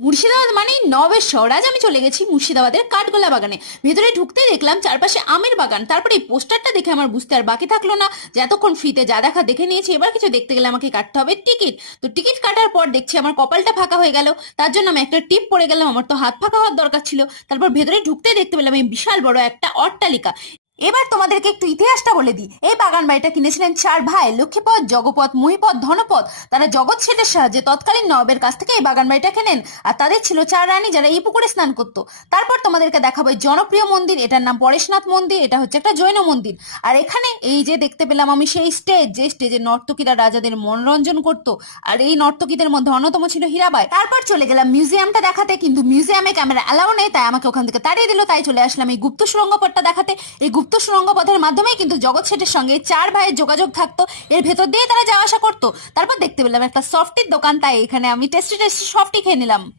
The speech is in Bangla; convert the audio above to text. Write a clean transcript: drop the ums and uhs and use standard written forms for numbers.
মুর্শিদাবাদ মানেই নবের শহর। আজ আমি চলে গেছি মুর্শিদাবাদের কাঠগোলা বাগানে। ভেতরে ঢুকতেই দেখলাম চারপাশে আমের বাগান। তারপরে এই পোস্টারটা দেখে আমার বুঝতে আর বাকি থাকলো না যে এতক্ষণ ফ্রিতে যা দেখা দেখে নিয়েছি, এবার কিছু দেখতে গেলে আমাকে কাটতে হবে টিকিট। তো টিকিট কাটার পর দেখছি আমার কপালটা ফাঁকা হয়ে গেল। তার জন্য আমি একটা টিপ পড়ে গেলাম, আমার তো হাত ফাঁকা হওয়ার দরকার ছিল। তারপর ভেতরে ঢুকতেই দেখতে পেলাম এই বিশাল বড় একটা অট্টালিকা। এবার তোমাদেরকে একটু ইতিহাসটা বলে দিই। এই বাগান বাড়িটা কিনেছিলেন চার ভাই, লক্ষ্মীপদ, জগপদ, মহিপদ, ধনপদ। তারা জগৎ শেঠের সাহায্যে তৎকালীন নবাবের কাছ থেকে এই বাগান বাড়িটা কেনেন। আর তাদের ছিল চার রানী, যারা এই পুকুরে স্নান করতো। তারপর তোমাদেরকে দেখাবো এই জনপ্রিয় মন্দির, এটার নাম পরেশনাথ মন্দির। এটা হচ্ছে একটা জৈন মন্দির। আর এখানে এই যে দেখতে পেলাম আমি সেই স্টেজ, যে স্টেজে নর্তকীরা রাজাদের মনোরঞ্জন করতো। আর এই নর্তকীদের মধ্যে অন্যতম ছিল হীরাবাই। তারপর চলে গেলাম মিউজিয়ামটা দেখাতে, কিন্তু মিউজিয়ামে ক্যামেরা অ্যালাউ নেই, তাই আমাকে ওখান থেকে তাড়িয়ে দিল। তাই চলে আসলাম এই গুপ্ত সুড়ঙ্গ পথটা দেখাতে। এই গুপ্ত সুড়ঙ্গ পথের মাধ্যমেই কিন্তু জগৎ শেঠের সঙ্গে চার ভাইয়ের যোগাযোগ থাকতো। এর ভেতর দিয়ে তারা যাওয়া আসা করতো। তারপর দেখতে পেলাম একটা সফটির দোকান, তাই এখানে আমি টেস্টি টেস্টি সফটি খেয়ে নিলাম।